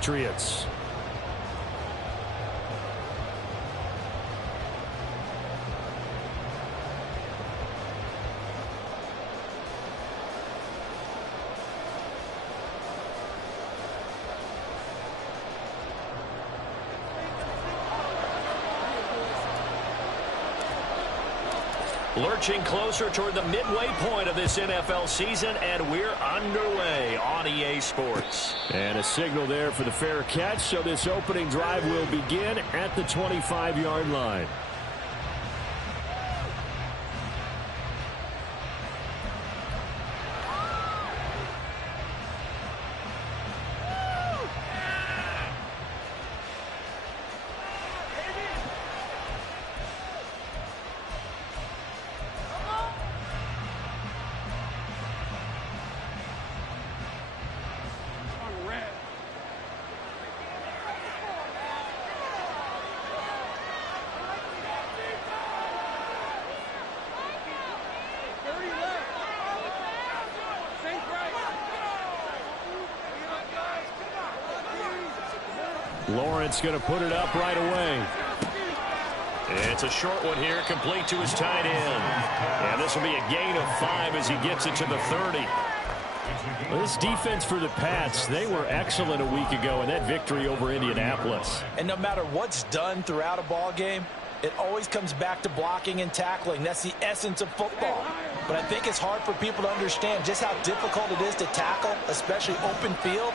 Patriots. Lurching closer toward the midway point of this NFL season, and we're underway on EA Sports. And a signal there for the fair catch, so this opening drive will begin at the 25-yard line. Lawrence going to put it up right away. It's a short one here, complete to his tight end. And this will be a gain of 5 as he gets it to the 30. Well, this defense for the Pats, they were excellent a week ago in that victory over Indianapolis. And no matter what's done throughout a ball game, it always comes back to blocking and tackling. That's the essence of football. But I think it's hard for people to understand just how difficult it is to tackle, especially open field.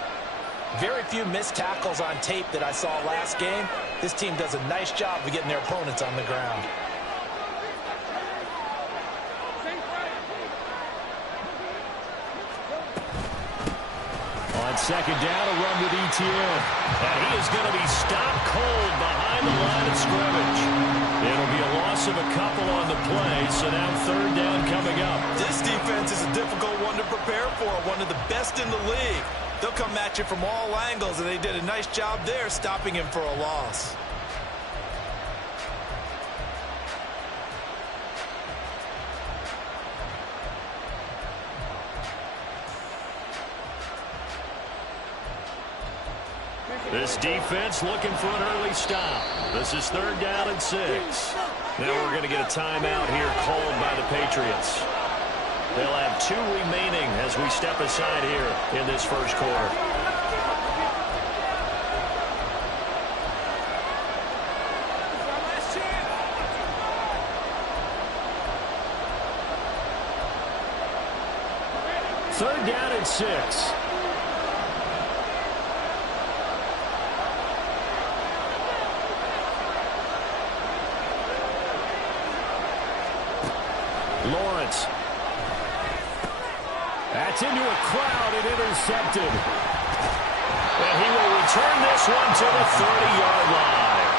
Very few missed tackles on tape that I saw last game. This team does a nice job of getting their opponents on the ground. On second down, a run with ETN. And he is going to be stopped cold behind the line of scrimmage. It'll be a loss of a couple on the play, so now third down coming up. This defense is a difficult one to prepare for, one of the best in the league. They'll come at you from all angles, and they did a nice job there stopping him for a loss. This defense looking for an early stop. This is third down and 6. Now we're going to get a timeout here called by the Patriots. They'll have 2 remaining as we step aside here in this first quarter. Third down and 6. Lawrence. That's into a crowd and intercepted. And he will return this one to the 30-yard line.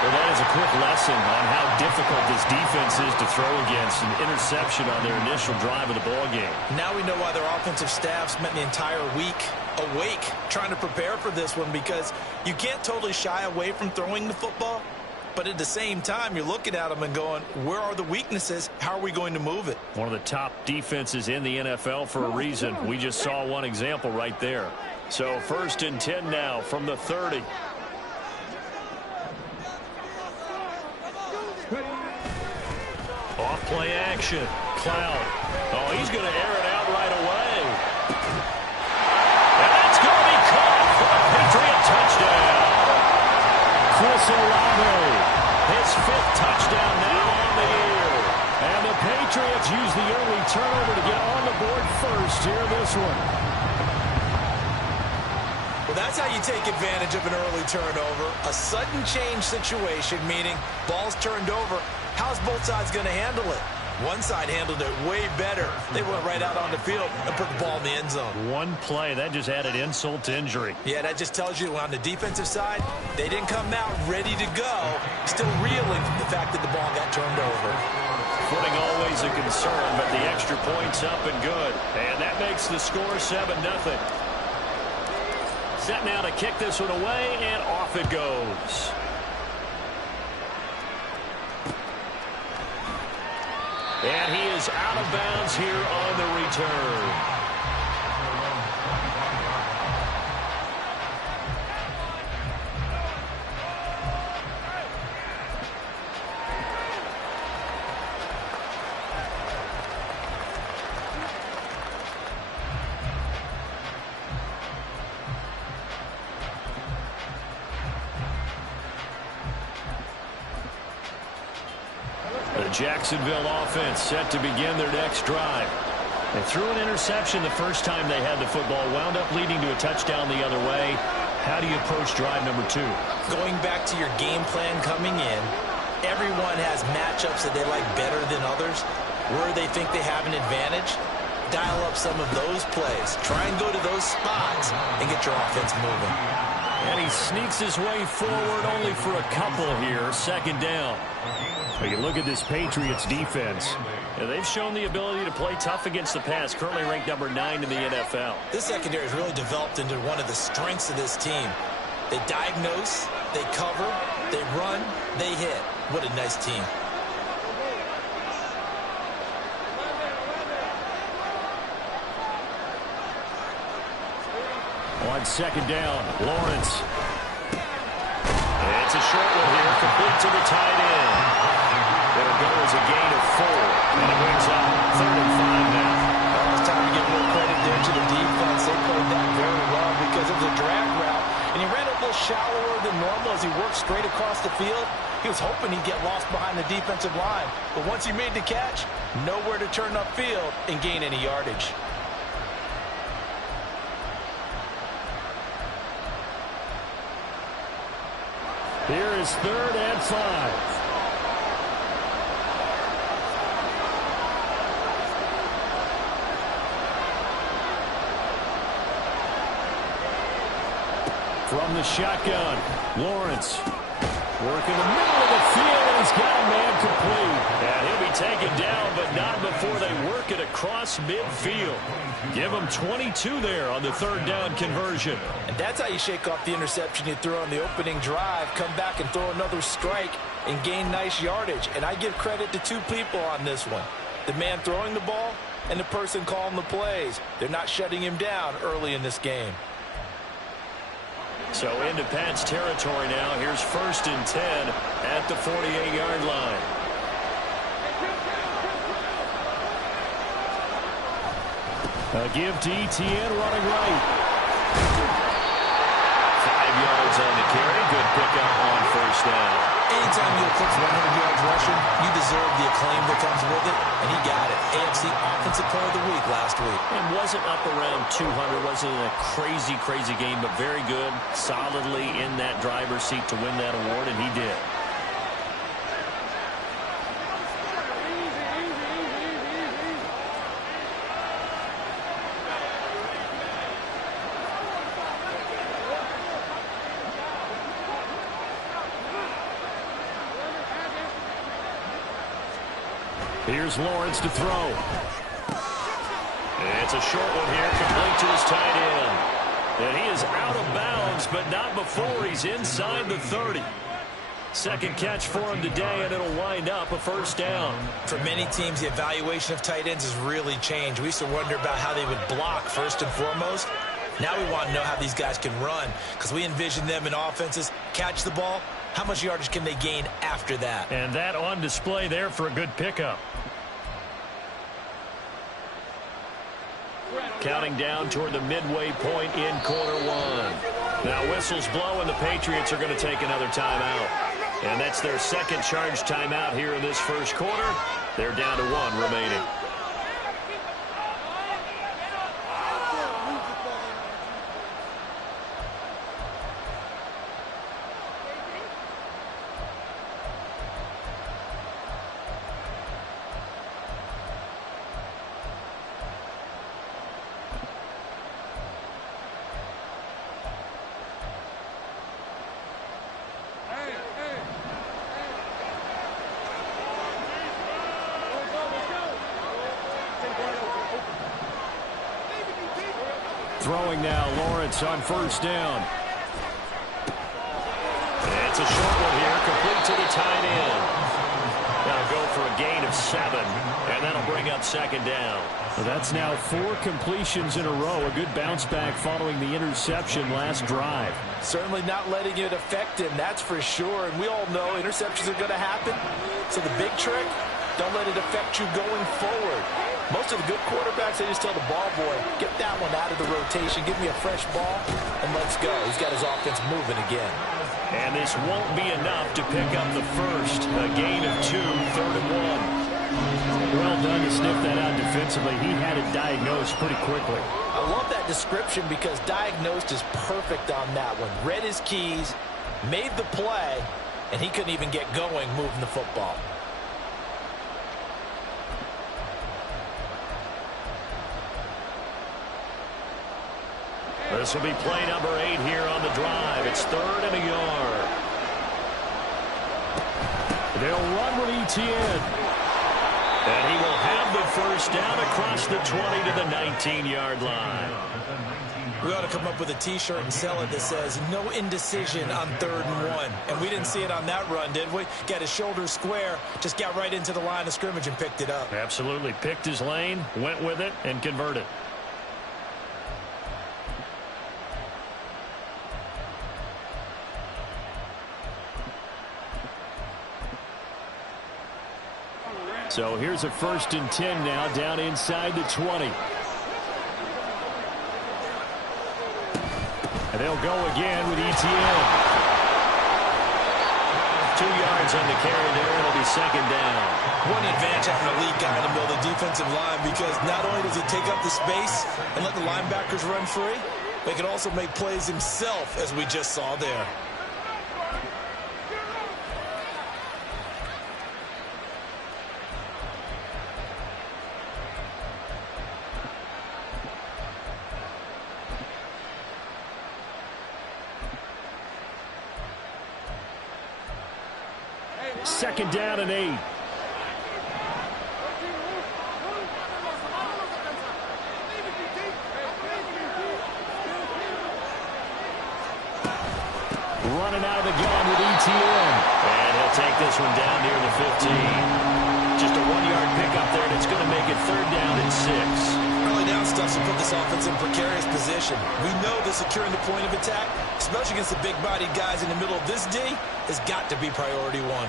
Well, that is a quick lesson on how difficult this defense is to throw against. An interception on their initial drive of the ballgame. Now we know why their offensive staff spent the entire week awake trying to prepare for this one, because you can't totally shy away from throwing the football. But at the same time, you're looking at them and going, where are the weaknesses? How are we going to move it? One of the top defenses in the NFL for a reason. We just saw one example right there. So 1st and 10 now from the 30. Off play action. Cloud. Oh, he's going to air it out right away. And that's going to be caught for a Patriot touchdown. Chris Olave, his 5th touchdown now on the year. And the Patriots use the early turnover to get on the board first here this one. Well, that's how you take advantage of an early turnover. A sudden change situation, meaning ball's turned over. How's both sides going to handle it? One side handled it way better. They went right out on the field and put the ball in the end zone. One play, that just added insult to injury. Yeah, that just tells you on the defensive side, they didn't come out ready to go, still reeling from the fact that the ball got turned over. Footing always a concern, but the extra point's up and good. And that makes the score 7-0. Set now to kick this one away, and off it goes. And he is out of bounds here on the return. Jacksonville offense set to begin their next drive. They threw an interception the first time they had the football, wound up leading to a touchdown the other way. How do you approach drive number 2? Going back to your game plan coming in, everyone has matchups that they like better than others. Where they think they have an advantage, dial up some of those plays. Try and go to those spots and get your offense moving. And he sneaks his way forward only for a couple here. Second down. You look at this Patriots defense. And they've shown the ability to play tough against the pass, currently ranked number 9 in the NFL. This secondary has really developed into one of the strengths of this team. They diagnose, they cover, they run, they hit. What a nice team. On second down, Lawrence. It's a short one here, complete to the tight end. There goes a gain of 4, and it brings up 3rd and 5 now. Well, it's time to give a little credit there to the defense. They played that very well because it was a drag route, and he ran a little shallower than normal as he worked straight across the field. He was hoping he'd get lost behind the defensive line, but once he made the catch, nowhere to turn upfield and gain any yardage. Here is 3rd and 5. From the shotgun, Lawrence working the middle of the field, and he's got a man complete. And he'll be taken down, but not before they work it across midfield. Give him 22 there on the 3rd down conversion. And that's how you shake off the interception you threw on the opening drive, come back and throw another strike and gain nice yardage. And I give credit to 2 people on this one. The man throwing the ball and the person calling the plays. They're not shutting him down early in this game. So into Pat's territory now. Here's 1st and 10 at the 48-yard line. A give to ETN running right. 5 yards on the carry. Good pickup on 1st down. Anytime you eclipse 100 yards rushing, you deserve the acclaim that comes with it, and he got it. AFC Offensive Player of the Week last week. And wasn't up around 200, wasn't a crazy game, but very good, solidly in that driver's seat to win that award, and he did. Here's Lawrence to throw. It's a short one here, complete to his tight end. And he is out of bounds, but not before he's inside the 30. Second catch for him today, and it'll wind up a 1st down. For many teams, the evaluation of tight ends has really changed. We used to wonder about how they would block first and foremost. Now we want to know how these guys can run, because we envision them in offenses catch the ball. How much yardage can they gain after that? And that on display there for a good pickup. Counting down toward the midway point in quarter 1. Now whistles blow, and the Patriots are going to take another timeout. And that's their 2nd charge timeout here in this 1st quarter. They're down to 1 remaining. Throwing now, Lawrence on 1st down. It's a short one here, complete to the tight end. Now go for a gain of 7, and that'll bring up 2nd down. Well, that's now 4 completions in a row. A good bounce back following the interception last drive. Certainly not letting it affect him, that's for sure. And we all know interceptions are going to happen. So the big trick, don't let it affect you going forward. Most of the good quarterbacks, they just tell the ball boy, get that one out of the rotation, give me a fresh ball, and let's go. He's got his offense moving again. And this won't be enough to pick up the first. A gain of 2, 3rd and 1. Well done to sniff that out defensively. He had it diagnosed pretty quickly. I love that description because diagnosed is perfect on that one. Read his keys, made the play, and he couldn't even get going moving the football. This will be play number 8 here on the drive. It's 3rd and a yard. They'll run with ETN. And he will have the first down across the 20 to the 19-yard line. We ought to come up with a T-shirt and sell it that says, no indecision on 3rd and 1. And we didn't see it on that run, did we? Got his shoulders square, just got right into the line of scrimmage and picked it up. Absolutely. Picked his lane, went with it, and converted. So here's a 1st and 10 now, down inside the 20. And they'll go again with ETN. 2 yards on the carry there. It'll be 2nd down. One advantage having a lead guy in the middle of the defensive line, because not only does he take up the space and let the linebackers run free, but he can also make plays himself, as we just saw there. Second down and 8. Running out of the gun with ETN. And he'll take this one down near the 15. Just a 1-yard pickup there, and it's going to make it 3rd down and 6. Early down stuff to put this offense in precarious position. We know that securing the point of attack, especially against the big-bodied guys in the middle of this D, has got to be priority 1.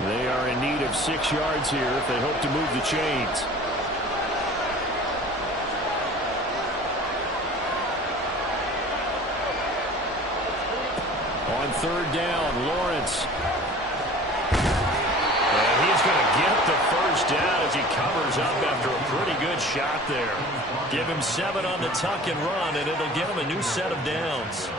They are in need of 6 yards here if they hope to move the chains. On 3rd down, Lawrence. And he's going to get the first down as he covers up after a pretty good shot there. Give him 7 on the tuck and run, and it'll get him a new set of downs.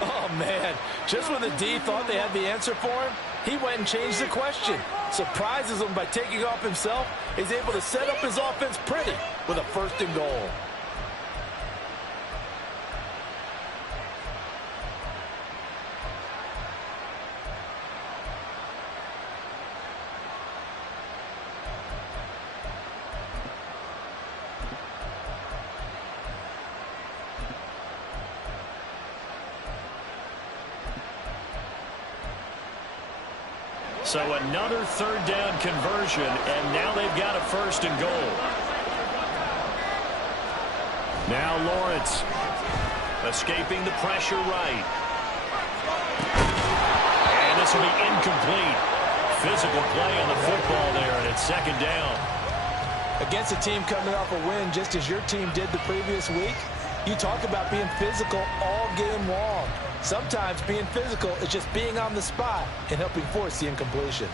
Oh, man. Just when the D thought they had the answer for him, he went and changed the question. Surprises him by taking off himself. He's able to set up his offense pretty with a 1st and goal. So another 3rd down conversion, and now they've got a 1st and goal. Now Lawrence. Escaping the pressure right. And this will be incomplete. Physical play on the football there, and it's 2nd down. Against a team coming off a win just as your team did the previous week, you talk about being physical all game long. Sometimes being physical is just being on the spot and helping force the incompletion.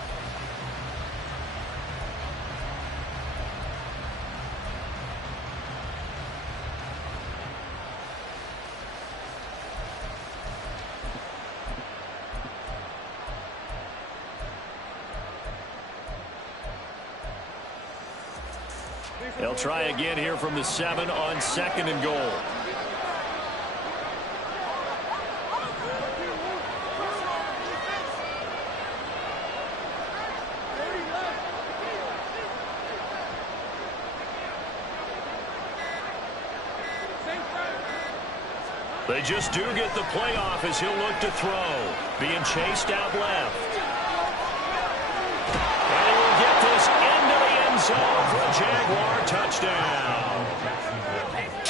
They'll try again here from the 7 on 2nd and goal. They just do get the playoff as he'll look to throw. Being chased out left. And he will get this into the end zone for a Jaguar touchdown.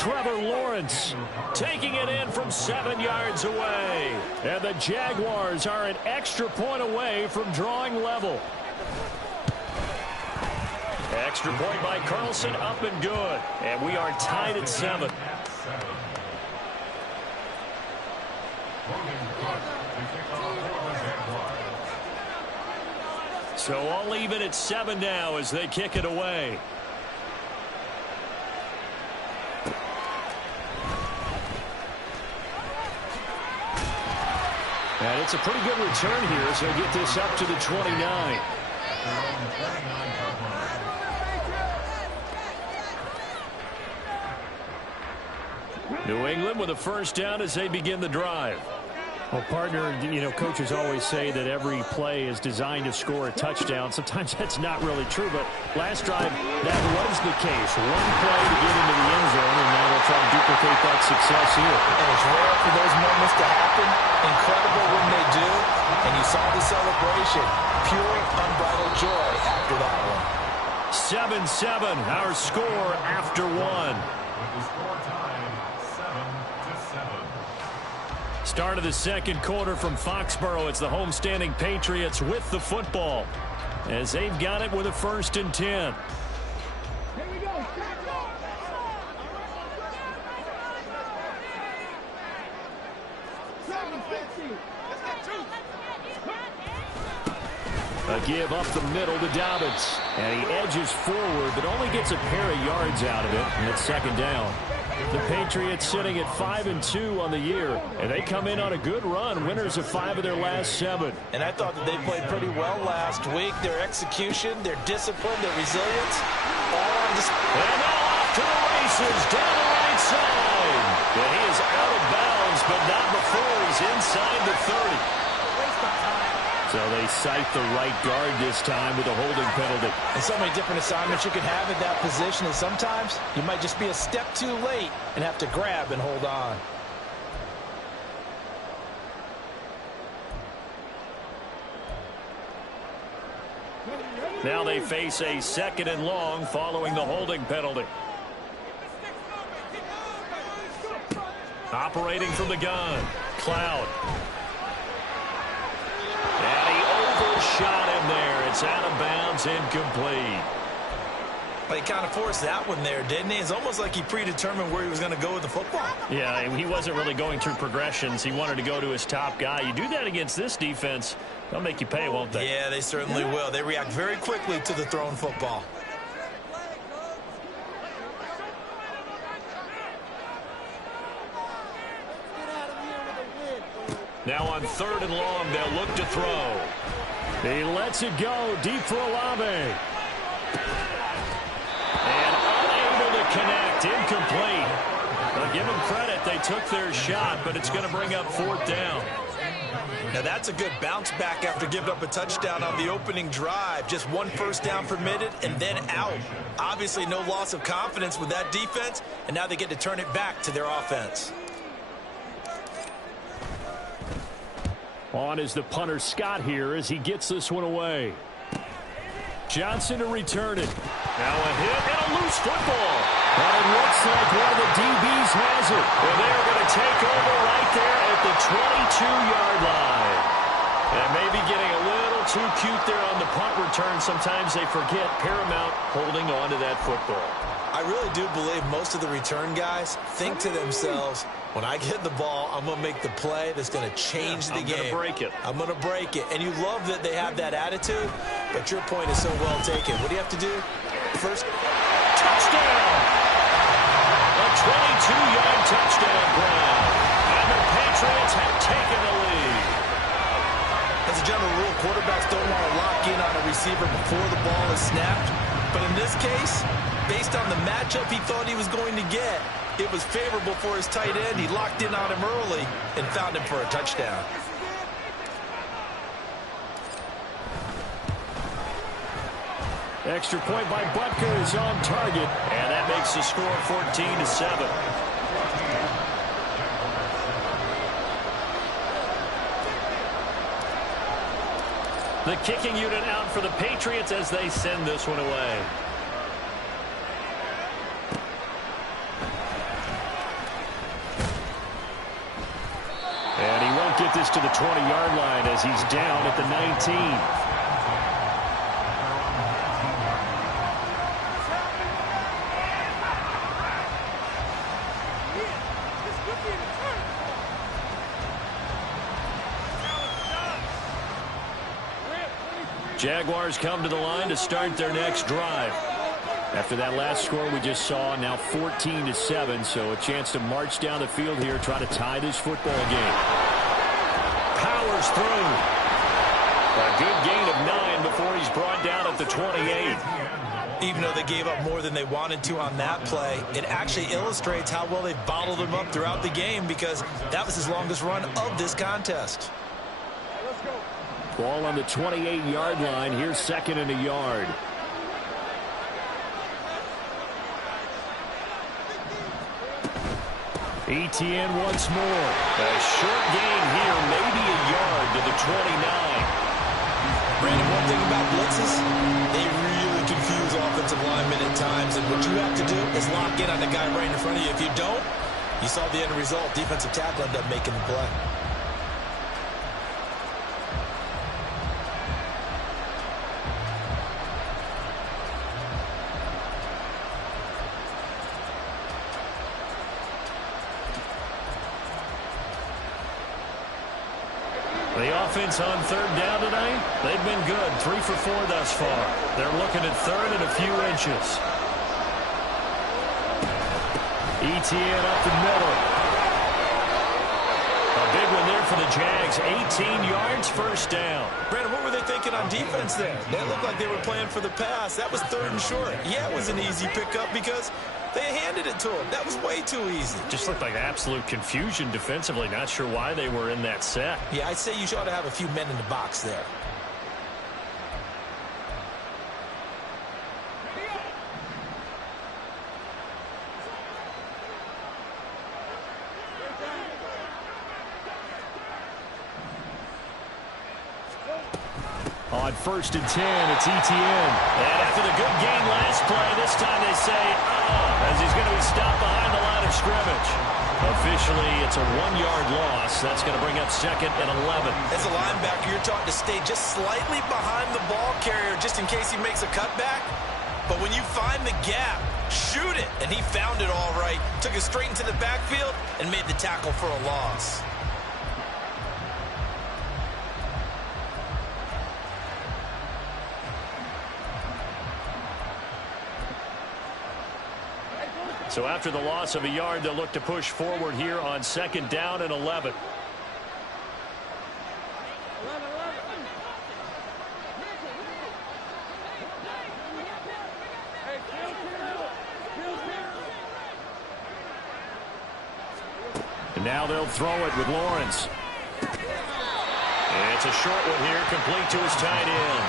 Trevor Lawrence taking it in from 7 yards away. And the Jaguars are an extra point away from drawing level. Extra point by Carlson, up and good. And we are tied at 7. So all even at 7 now as they kick it away. And it's a pretty good return here as they get this up to the 29. New England with a first down as they begin the drive. Well, partner, you know, coaches always say that every play is designed to score a touchdown. Sometimes that's not really true, but last drive, that was the case. One play to get into the end zone, and now they'll try to duplicate that success here. And it's rare for those moments to happen. Incredible when they do. And you saw the celebration. Pure, unbridled joy after that one. 7-7, our score after 1. Start of the second quarter from Foxborough. It's the homestanding Patriots with the football as they've got it with a 1st and 10. Here we go. A give up the middle to Dobbins. And he edges forward, but only gets a pair of yards out of it. And it's 2nd down. The Patriots sitting at 5-2 on the year, and they come in on a good run, winners of 5 of their last 7. And I thought that they played pretty well last week. Their execution, their discipline, their resilience, all on display. And now off to the races down the right side. And he is out of bounds, but not before he's inside the 30. So they cite the right guard this time with a holding penalty. And so many different assignments you can have at that position, and sometimes you might just be a step too late and have to grab and hold on. Now they face a 2nd and long following the holding penalty. Operating from the gun, Cloud. And he overshot him there. It's out of bounds, incomplete. But he kind of forced that one there, didn't he? It's almost like he predetermined where he was going to go with the football. Yeah, he wasn't really going through progressions. He wanted to go to his top guy. You do that against this defense, they'll make you pay, won't they? Yeah, they certainly will. They react very quickly to the thrown football. Now on 3rd and long, they'll look to throw. He lets it go deep for Olave. And unable to connect, incomplete. Now give them credit, they took their shot, but it's going to bring up 4th down. Now that's a good bounce back after giving up a touchdown on the opening drive. Just 1 first down permitted and then out. Obviously no loss of confidence with that defense, and now they get to turn it back to their offense. On is the punter Scott here as he gets this one away. Johnson to return it. Now a hit and a loose football. And it looks like one of the DBs has it. And they're going to take over right there at the 22-yard line. And maybe getting a little too cute there on the punt return. Sometimes they forget Paramount holding on to that football. I really do believe most of the return guys think to themselves, when I get the ball, I'm going to make the play that's going to change the game. I'm going to break it. I'm going to break it. And you love that they have that attitude, but your point is so well taken. What do you have to do? First, touchdown! A 22-yard touchdown grab. And the Patriots have taken the lead. As a general rule, quarterbacks don't want to lock in on a receiver before the ball is snapped. But in this case, based on the matchup he thought he was going to get, it was favorable for his tight end. He locked in on him early and found him for a touchdown. Extra point by Butker is on target, and that makes the score 14-7. The kicking unit out for the Patriots as they send this one away. this to the 20-yard line as he's down at the 19. Jaguars come to the line to start their next drive. After that last score we just saw, now 14-7, so a chance to march down the field here, try to tie this football game. Powers through. A good gain of 9 before he's brought down at the 28. Even though they gave up more than they wanted to on that play, it actually illustrates how well they bottled him up throughout the game, because that was his longest run of this contest. Ball on the 28-yard line. Here's second and a yard. ETN once more. A short gain here, maybe a yard to the 29. Brandon, one thing about blitzes, they really confuse offensive linemen at times, and what you have to do is lock in on the guy right in front of you. If you don't, you saw the end result. Defensive tackle ended up making the play. The offense on third down tonight, they've been good. 3 for 4 thus far. They're looking at third and a few inches. ETN up the middle. A big one there for the Jags. 18 yards, first down. Brandon, what were they thinking on defense there? They looked like they were playing for the pass. That was third and short. Yeah, it was an easy pickup because they handed it to him. That was way too easy. Just looked like absolute confusion defensively. Not sure why they were in that set. Yeah, I'd say you ought to have a few men in the box there. On first and 10, it's ETN. And after the good gain last play, this time they say, as he's going to be stopped behind the line of scrimmage. Officially, it's a 1-yard loss. That's going to bring up second and 11. As a linebacker, you're taught to stay just slightly behind the ball carrier just in case he makes a cutback. But when you find the gap, shoot it. And he found it all right. Took it straight into the backfield and made the tackle for a loss. So after the loss of a yard, they'll look to push forward here on second down and 11. And now they'll throw it with Lawrence. And it's a short one here, complete to his tight end.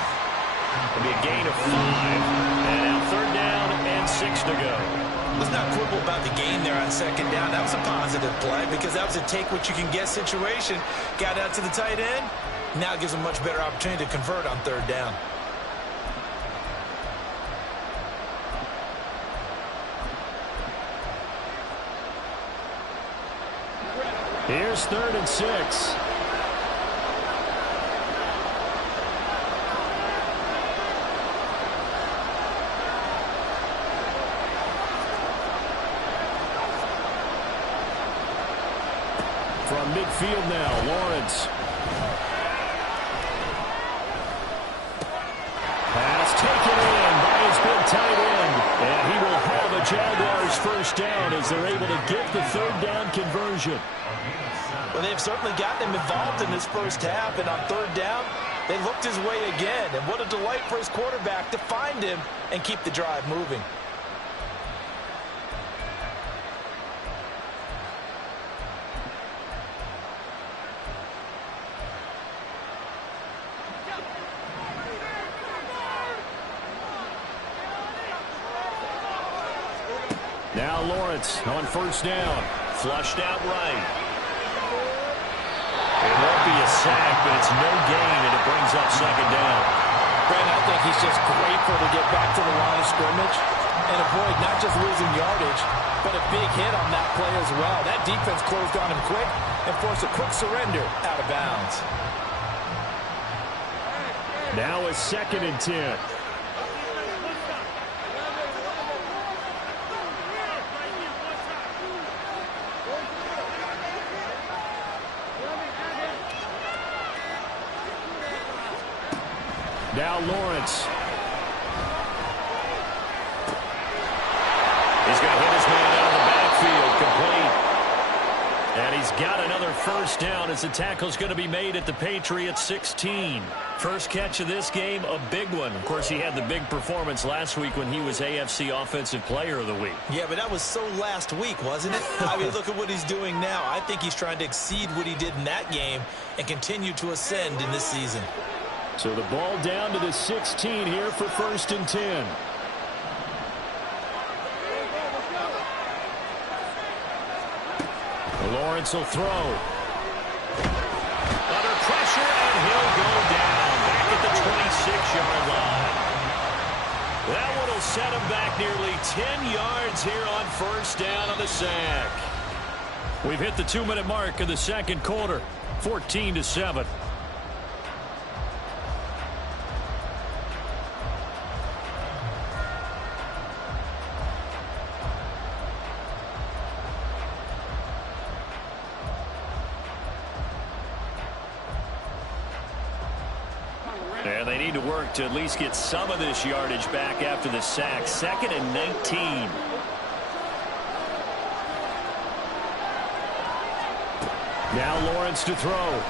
It'll be a gain of 5. And now third down and 6 to go. Let's not quibble about the gain there on second down. That was a positive play because that was a take-what-you-can-get situation. Got out to the tight end. Now it gives them a much better opportunity to convert on third down. Here's third and 6. From midfield now, Lawrence. Pass taken in by his big tight end. And he will have a Jaguars first down as they're able to get the third down conversion. Well, they've certainly gotten him involved in this first half, and on third down, they looked his way again. And what a delight for his quarterback to find him and keep the drive moving. Now Lawrence on first down. Flushed out right. It won't be a sack, but it's no gain, and it brings up second down. Brandon, I think he's just grateful to get back to the line of scrimmage. and avoid not just losing yardage, but a big hit on that play as well. That defense closed on him quick and forced a quick surrender out of bounds. Now a 2nd and 10. Now Lawrence. He's going to hit his man out of the backfield, complete. And he's got another first down as the tackle's going to be made at the Patriots 16. First catch of this game, a big one. Of course, he had the big performance last week when he was AFC Offensive Player of the Week. Yeah, but that was so last week, wasn't it? I mean, look at what he's doing now. I think he's trying to exceed what he did in that game and continue to ascend in this season. So the ball down to the 16 here for 1st and 10. Lawrence will throw. Under pressure, and he'll go down back at the 26-yard line. That one will set him back nearly 10 yards here on first down on the sack. We've hit the 2-minute mark of the second quarter, 14-7. And they need to work to at least get some of this yardage back after the sack. 2nd and 19. Now Lawrence to throw.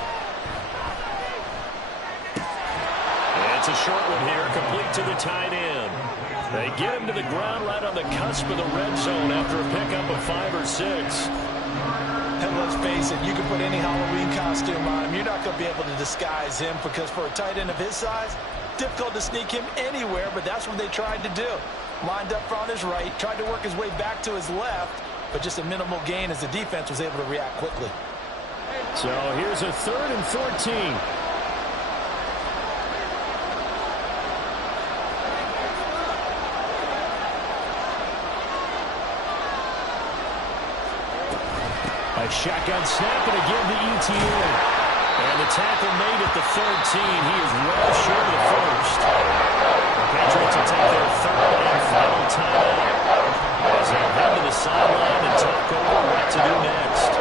It's a short one here, complete to the tight end. They get him to the ground right on the cusp of the red zone after a pickup of 5 or 6. And let's face it, you can put any Halloween costume on him. You're not going to be able to disguise him because for a tight end of his size, difficult to sneak him anywhere, but that's what they tried to do. Lined up on his right, tried to work his way back to his left, but just a minimal gain as the defense was able to react quickly. So here's a 3rd and 14. A shotgun snap, and again to ETN. And the tackle made at the 13. He is well short of the first. The Patriots will take their 3rd and final timeout as they'll head to the sideline and talk over what to do next.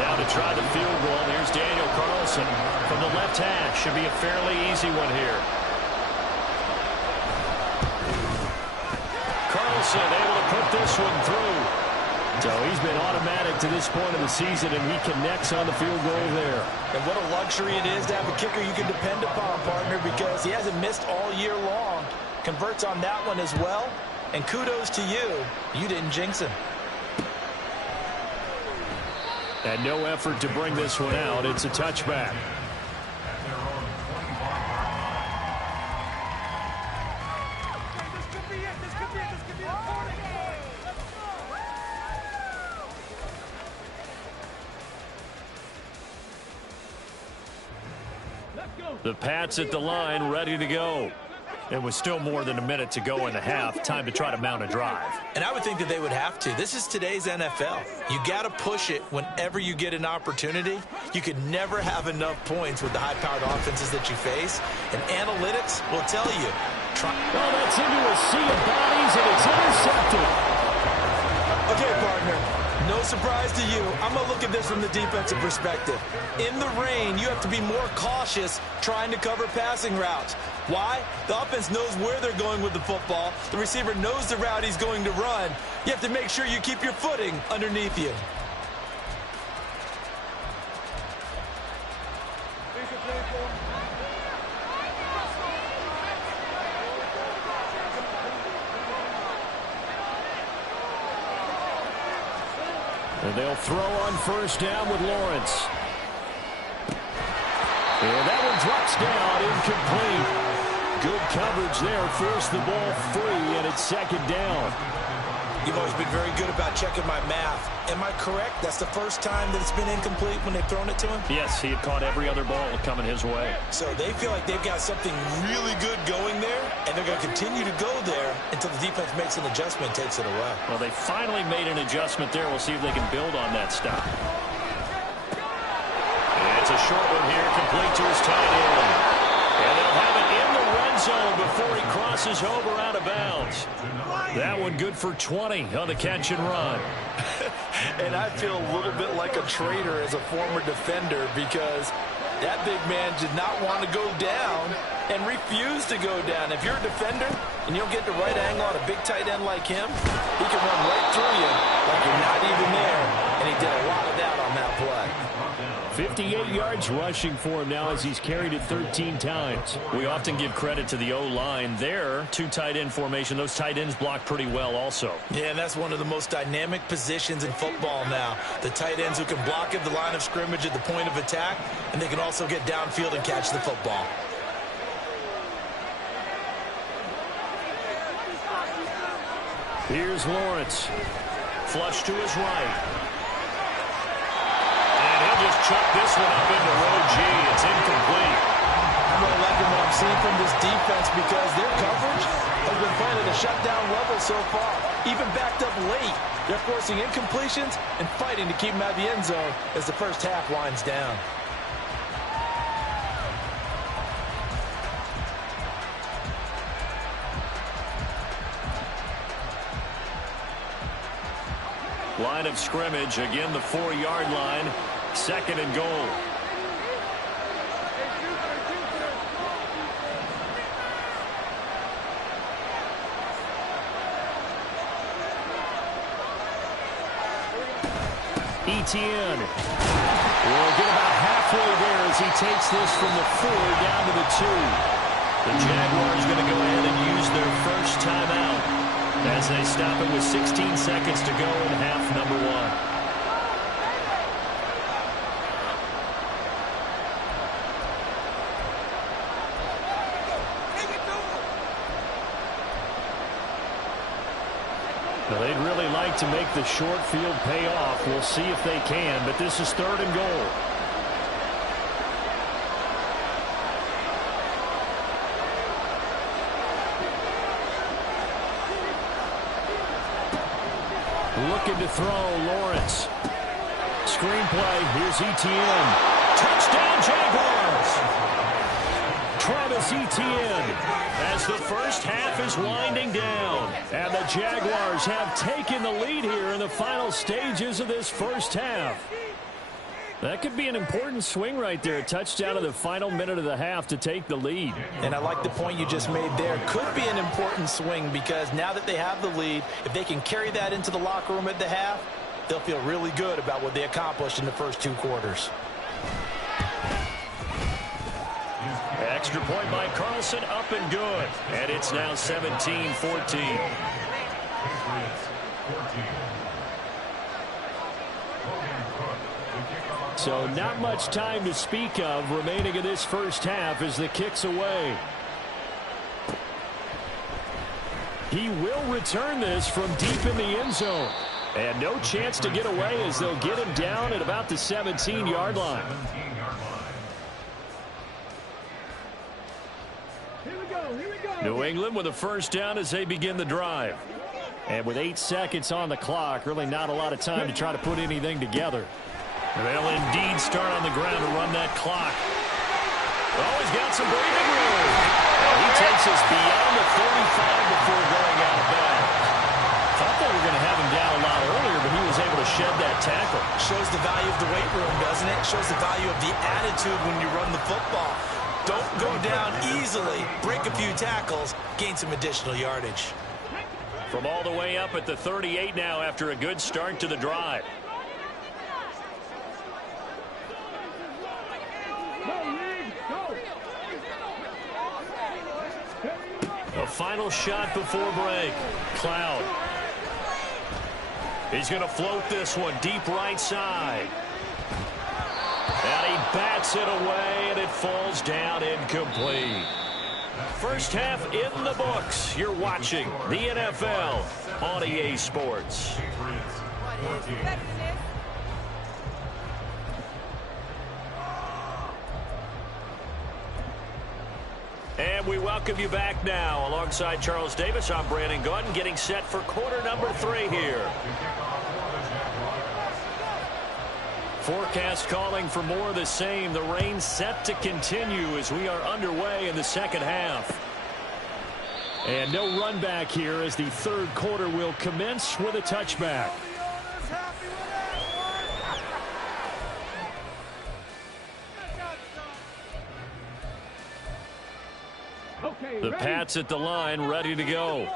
Now to try the field goal, here's Daniel Carlson from the left hash. Should be a fairly easy one here. Able to put this one through. So he's been automatic to this point of the season, and he connects on the field goal there. And what a luxury it is to have a kicker you can depend upon, partner, because he hasn't missed all year long. Converts on that one as well. And kudos to you. You didn't jinx him. And no effort to bring this one out. It's a touchback. The Pats at the line, ready to go. It was still more than a minute to go in the half. Time to try to mount a drive. And I would think that they would have to. This is today's NFL. You got to push it whenever you get an opportunity. You could never have enough points with the high-powered offenses that you face. And analytics will tell you. Well, that's into a sea of bodies, and it's intercepted. Okay, partner. No surprise to you. I'm going to look at this from the defensive perspective. In the rain, you have to be more cautious trying to cover passing routes. Why? The offense knows where they're going with the football. The receiver knows the route he's going to run. You have to make sure you keep your footing underneath you. And they'll throw on first down with Lawrence. And that one drops down, incomplete. Good coverage there, forced the ball free, and it's 2nd down. You've always been very good about checking my math. Am I correct? That's the first time that it's been incomplete when they've thrown it to him? Yes, he had caught every other ball coming his way. So they feel like they've got something really good going there, and they're going to continue to go there until the defense makes an adjustment and takes it away. Well, they finally made an adjustment there. We'll see if they can build on that stop. And it's a short one here, complete to his tight end. And they'll have it in the red zone before he crosses over out of bounds. That one good for 20 on the catch and run. And I feel a little bit like a traitor as a former defender because that big man did not want to go down and refused to go down. If you're a defender and you don't get the right angle on a big tight end like him, he can run right through you like you're not even there. And he did a lot of that on that play. 58 yards rushing for him now as he's carried it 13 times. We often give credit to the O-line there. Two tight end formation. Those tight ends block pretty well also. Yeah, and that's one of the most dynamic positions in football now. The tight ends who can block at the line of scrimmage at the point of attack, and they can also get downfield and catch the football. Here's Lawrence. Flush to his right. Just chuck this one up into row G. It's incomplete. I'm really liking what I'm seeing from this defense because their coverage has been playing at a shutdown level so far. Even backed up late, they're forcing incompletions and fighting to keep them out of the end zone as the first half winds down. Line of scrimmage, again the 4-yard line. Second and goal. ETN will get about halfway there as he takes this from the 4 down to the 2. The Jaguars going to go ahead and use their first timeout as they stop it with 16 seconds to go in half number 1. They'd really like to make the short field pay off. We'll see if they can, but this is 3rd and goal. Looking to throw, Lawrence. Screenplay, here's ETN. Touchdown, Jaguars! Travis Etienne as the first half is winding down. And the Jaguars have taken the lead here in the final stages of this first half. That could be an important swing right there. A touchdown in the final minute of the half to take the lead. And I like the point you just made there. Could be an important swing because now that they have the lead, if they can carry that into the locker room at the half, they'll feel really good about what they accomplished in the first 2 quarters. Extra point by Carlson, up and good. And it's now 17-14. So not much time to speak of remaining in this first half as the kick's away. He will return this from deep in the end zone. And no chance to get away as they'll get him down at about the 17-yard line. New England with a first down as they begin the drive. And with 8 seconds on the clock, really not a lot of time to try to put anything together. They'll indeed start on the ground to run that clock. Oh, he's got some breathing room. And he takes us beyond the 35 before going out of bounds. Thought they were going to have him down a lot earlier, but he was able to shed that tackle. Shows the value of the weight room, doesn't it? Shows the value of the attitude when you run the football. Don't go down easily. Break a few tackles. Gain some additional yardage. From all the way up at the 38 now after a good start to the drive. A final shot before break. Cloud. He's going to float this one deep right side. And he bats it away, and it falls down incomplete. First half in the books. You're watching the NFL on EA Sports. And we welcome you back now. Alongside Charles Davis, I'm Brandon Gaudin, getting set for quarter number 3 here. Forecast calling for more of the same. The rain set to continue as we are underway in the second half. And no run back here as the third quarter will commence with a touchback. The Pats at the line, ready to go.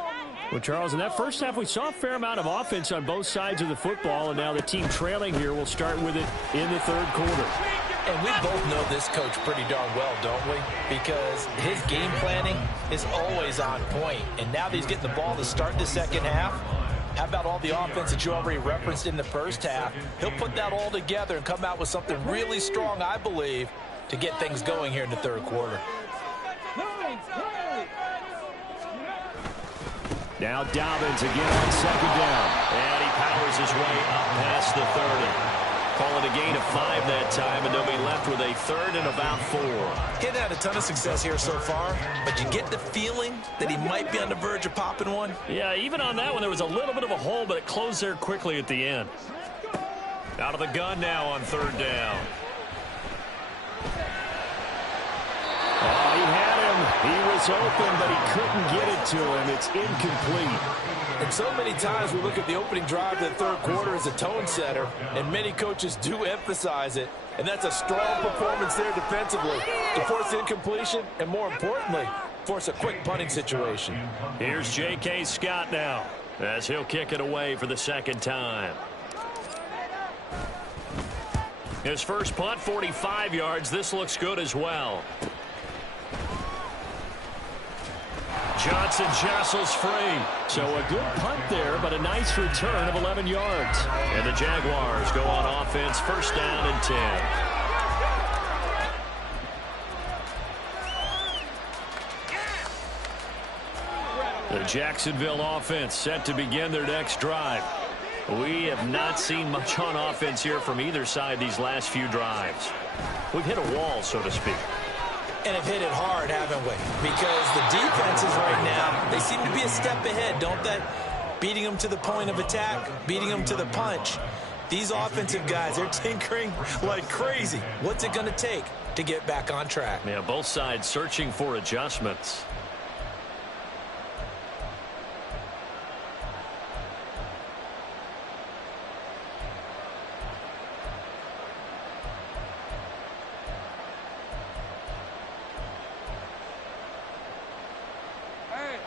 Well, Charles, in that first half, we saw a fair amount of offense on both sides of the football, and now the team trailing here will start with it in the third quarter. And we both know this coach pretty darn well, don't we? Because his game planning is always on point. And now that he's getting the ball to start the second half, how about all the offense that you already referenced in the first half? He'll put that all together and come out with something really strong, I believe, to get things going here in the third quarter. Now Dobbins again on second down. And he powers his way up past the 30. Call it a gain of 5 that time, and they'll be left with a third and about 4. He hadn't had a ton of success here so far, but you get the feeling that he might be on the verge of popping one. Yeah, even on that one, there was a little bit of a hole, but it closed there quickly at the end. Out of the gun now on third down. Oh, he had him. He was open, but he couldn't get it to him. It's incomplete. And so many times we look at the opening drive of the third quarter as a tone setter, and many coaches do emphasize it. And that's a strong performance there defensively to force incompletion and, more importantly, force a quick punting situation. Here's J.K. Scott now as he'll kick it away for the second time. His first punt, 45 yards. This looks good as well. Johnson jostles free. So a good punt there, but a nice return of 11 yards. And the Jaguars go on offense, first down and 10. The Jacksonville offense set to begin their next drive. We have not seen much on offense here from either side these last few drives. We've hit a wall, so to speak. And have hit it hard, haven't we? Because the defenses right now, they seem to be a step ahead, don't they? Beating them to the point of attack, beating them to the punch. These offensive guys, they're tinkering like crazy. What's it going to take to get back on track? Yeah, both sides searching for adjustments.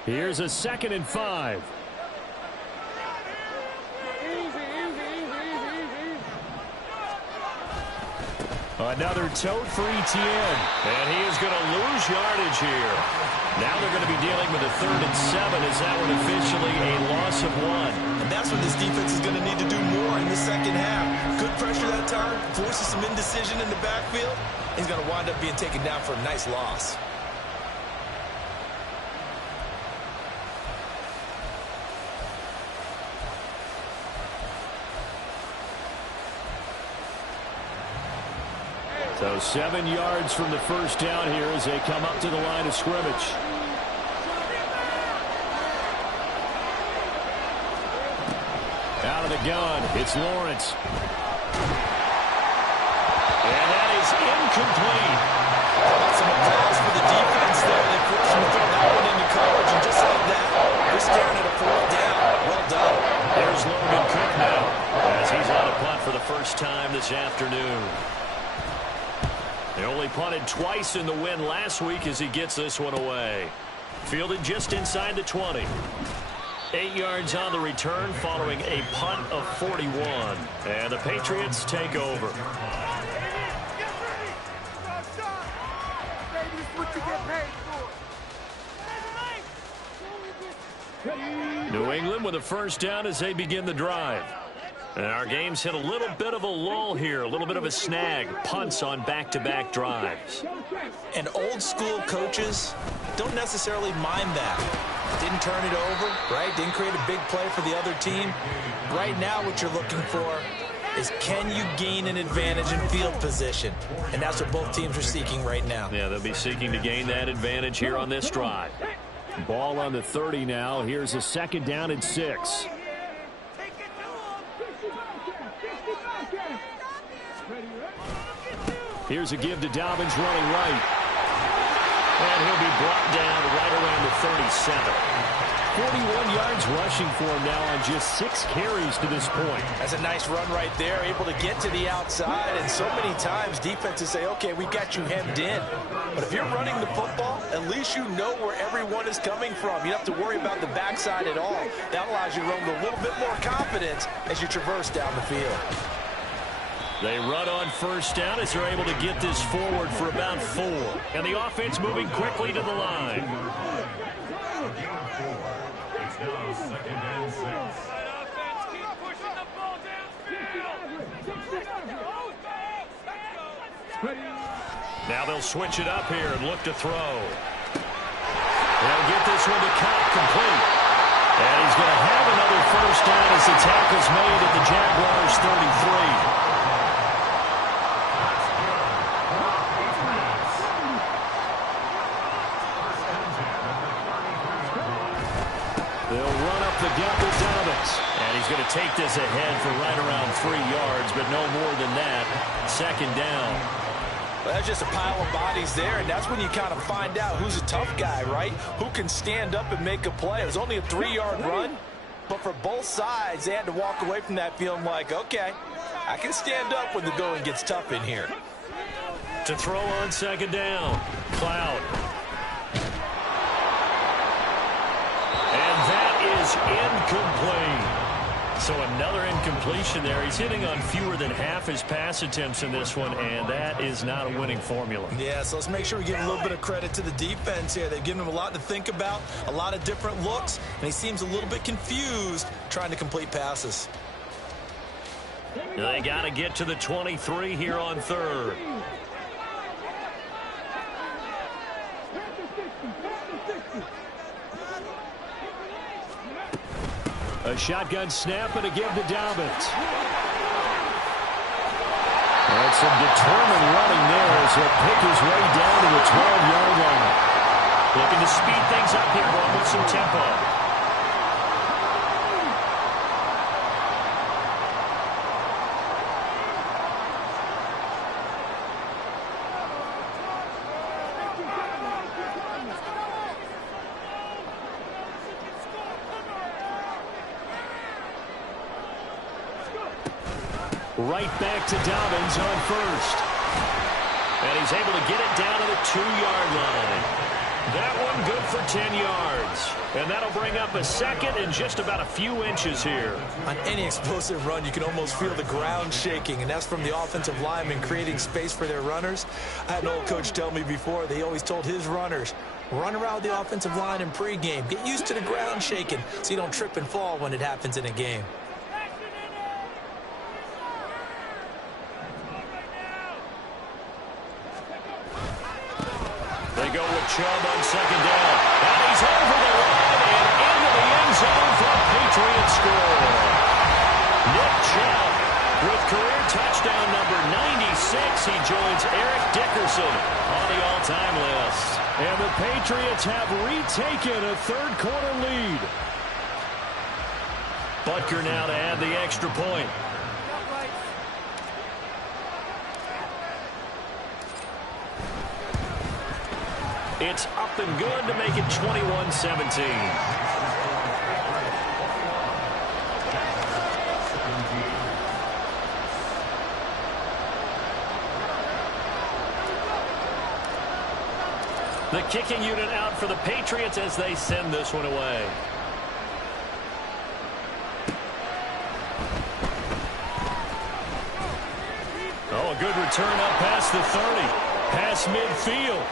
Here's a 2nd and 5. Another tote for ETN. And he is going to lose yardage here. Now they're going to be dealing with a 3rd and 7 as that one officially a loss of 1. And that's what this defense is going to need to do more in the second half. Good pressure that time, forces some indecision in the backfield. He's going to wind up being taken down for a nice loss. So 7 yards from the first down here as they come up to the line of scrimmage. Out of the gun, it's Lawrence. And that is incomplete. Some applause for the defense there. They forced him to throw that one into coverage, and just like that, they're staring at a 4th down. Well done. There's Logan Cook now as he's on a punt for the first time this afternoon. They only punted twice in the win last week as he gets this one away. Fielded just inside the 20. 8 yards on the return following a punt of 41. And the Patriots take over. New England with a first down as they begin the drive. And our game's hit a little bit of a lull here, a little bit of a snag. Punts on back-to-back drives. And old school coaches don't necessarily mind that. Didn't turn it over, right? Didn't create a big play for the other team. Right now what you're looking for is, can you gain an advantage in field position? And that's what both teams are seeking right now. Yeah, they'll be seeking to gain that advantage here on this drive. Ball on the 30 now. Here's a 2nd down and 6. Here's a give to Dobbins running right. And he'll be brought down right around the 37. 41 yards rushing for him now on just 6 carries to this point. That's a nice run right there, able to get to the outside. And so many times defenses say, okay, we got you hemmed in. But if you're running the football, at least you know where everyone is coming from. You don't have to worry about the backside at all. That allows you to run with a little bit more confidence as you traverse down the field. They run on 1st down as they're able to get this forward for about 4. And the offense moving quickly to the line. Now they'll switch it up here and look to throw. They'll get this one to Cobb complete. And he's going to have another 1st down as the tackle's made at the Jaguars' 33. They'll run up the gut with Dobbins. And he's going to take this ahead for right around 3 yards, but no more than that. 2nd down. Well, that's just a pile of bodies there, and that's when you kind of find out who's a tough guy, right? Who can stand up and make a play. It was only a 3-yard run, but for both sides, they had to walk away from that feeling like, okay, I can stand up when the going gets tough in here. To throw on 2nd down, Cloud. And that is incomplete. So another incompletion there. He's hitting on fewer than half his pass attempts in this one, and that is not a winning formula. Yeah, so let's make sure we give a little bit of credit to the defense here. They've given him a lot to think about, a lot of different looks, and he seems a little bit confused trying to complete passes. They got to get to the 23 here on 3rd. A shotgun snap and a give to Dobbins. And some determined running there as he'll pick his way down to the 12-yard line. Looking to speed things up here, going with some tempo. Right back to Dobbins on 1st. And he's able to get it down to the 2-yard line. That one good for 10 yards. And that'll bring up a 2nd and just about a few inches here. On any explosive run, you can almost feel the ground shaking, and that's from the offensive linemen creating space for their runners. I had an old coach tell me before, they always told his runners, run around the offensive line in pregame. Get used to the ground shaking so you don't trip and fall when it happens in a game. They go with Chubb on 2nd down. And he's over the line and into the end zone for a Patriots score. Nick Chubb with career touchdown number 96. He joins Eric Dickerson on the all-time list. And the Patriots have retaken a 3rd-quarter lead. Butker now to add the extra point. It's up and good to make it 21-17. The kicking unit out for the Patriots as they send this one away. Oh, a good return up past the 30. Past midfield.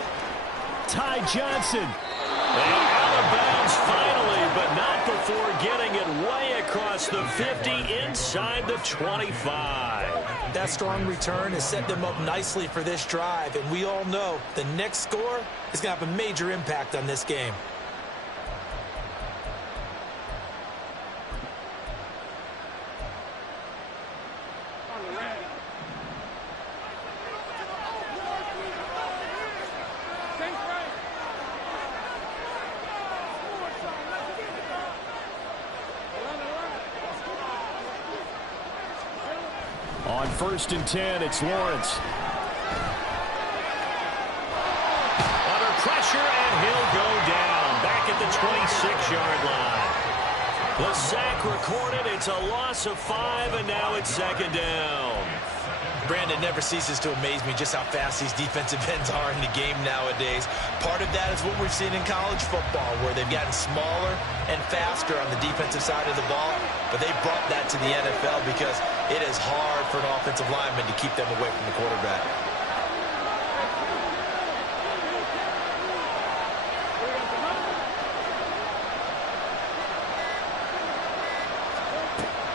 Ty Johnson. And out of bounds finally, but not before getting it way across the 50 inside the 25. That strong return has set them up nicely for this drive, and we all know the next score is going to have a major impact on this game. On 1st and 10, it's Lawrence. Under pressure, and he'll go down back at the 26-yard line. The sack recorded. It's a loss of 5, and now it's 2nd down. Brandon, never ceases to amaze me just how fast these defensive ends are in the game nowadays. Part of that is what we've seen in college football, where they've gotten smaller and faster on the defensive side of the ball, but they brought that to the NFL because it is hard for an offensive lineman to keep them away from the quarterback.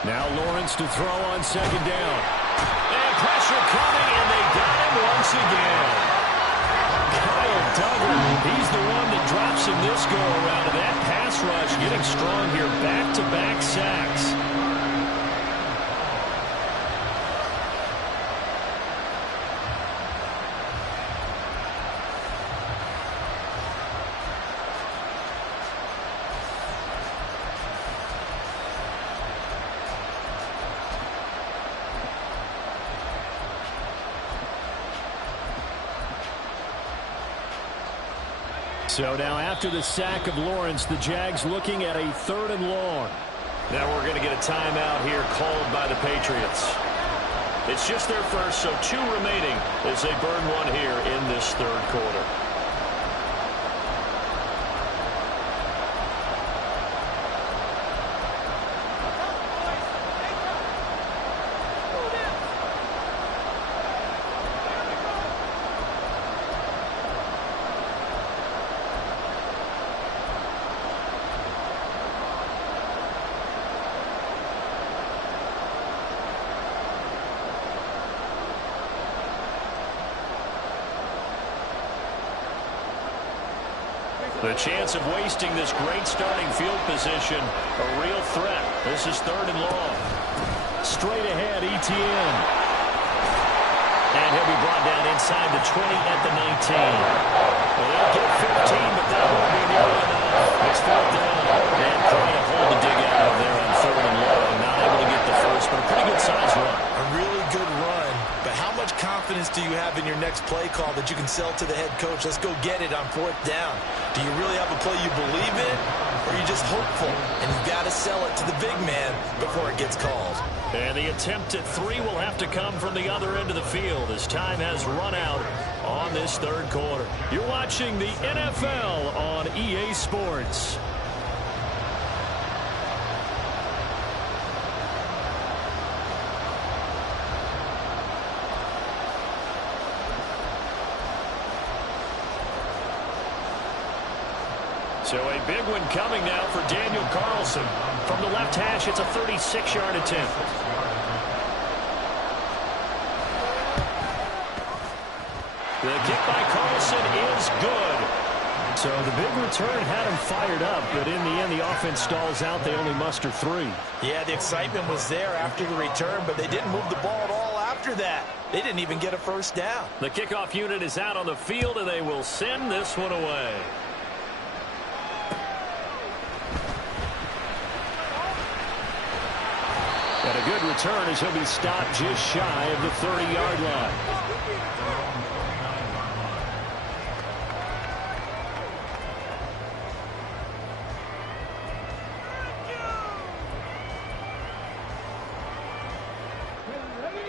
Now Lawrence to throw on 2nd down. And pressure coming, and they got him once again. Kyle Duggar, he's the one that drops him this go-around. And that pass rush getting strong here, back-to-back sacks. So now after the sack of Lawrence, the Jags looking at a 3rd and long. Now we're going to get a timeout here called by the Patriots. It's just their first, so 2 remaining as they burn one here in this 3rd quarter. The chance of wasting this great starting field position, a real threat. This is 3rd and long. Straight ahead, ETN. And he'll be brought down inside the 20 at the 19. Well, they'll get 15, but that won't be nearly enough. It's 4th down. And trying to hold the dig out of there on 3rd and long. Not able to get the first, but a pretty good size run. A really good run, but how much confidence do you have in your next play call that you can sell to the head coach? Let's go get it on 4th down. Do you really have a play you believe in, or are you just hopeful? And you've got to sell it to the big man before it gets called. And the attempt at 3 will have to come from the other end of the field as time has run out on this 3rd quarter. You're watching the NFL on EA Sports. So a big one coming now for Daniel Carlson. From the left hash, it's a 36-yard attempt. The kick by Carlson is good. So the big return had him fired up, but in the end, the offense stalls out. They only muster 3. Yeah, the excitement was there after the return, but they didn't move the ball at all after that. They didn't even get a 1st down. The kickoff unit is out on the field, and they will send this one away. And a good return as he'll be stopped just shy of the 30-yard line.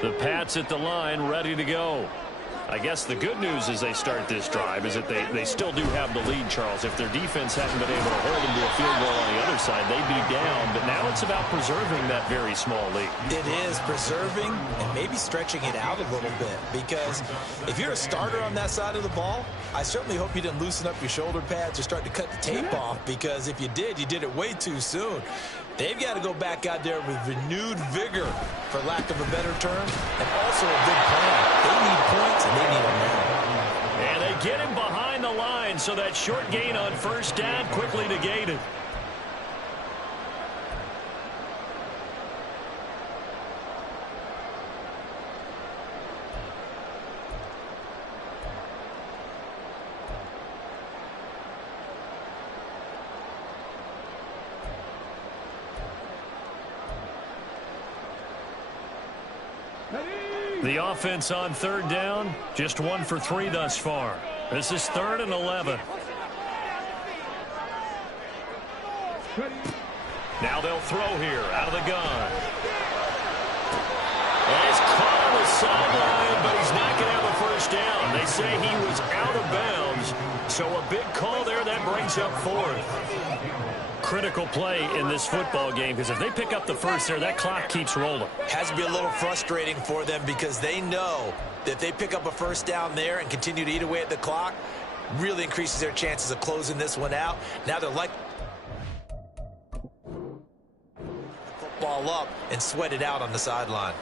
The Pats at the line, ready to go. I guess the good news as they start this drive is that they still do have the lead, Charles. If their defense hadn't been able to hold them to a field goal on the other side, they'd be down. But now it's about preserving that very small lead. It is preserving and maybe stretching it out a little bit, because if you're a starter on that side of the ball, I certainly hope you didn't loosen up your shoulder pads or start to cut the tape off, because if you did it way too soon. They've got to go back out there with renewed vigor, for lack of a better term, and also a big plan. They need points, and they need them now. And they get him behind the line, so that short gain on first down quickly negated. The offense on third down, just 1 for 3 thus far. This is 3rd and 11. Now they'll throw here out of the gun. And he's caught on the sideline, but he's not going to have a first down. They say he was out of bounds, so a big call there that brings up 4th. Critical play in this football game, because if they pick up the first there, that clock keeps rolling. Has to be a little frustrating for them, because they know that if they pick up a first down there and continue to eat away at the clock, really increases their chances of closing this one out. Now they're like football up and sweat it out on the sideline.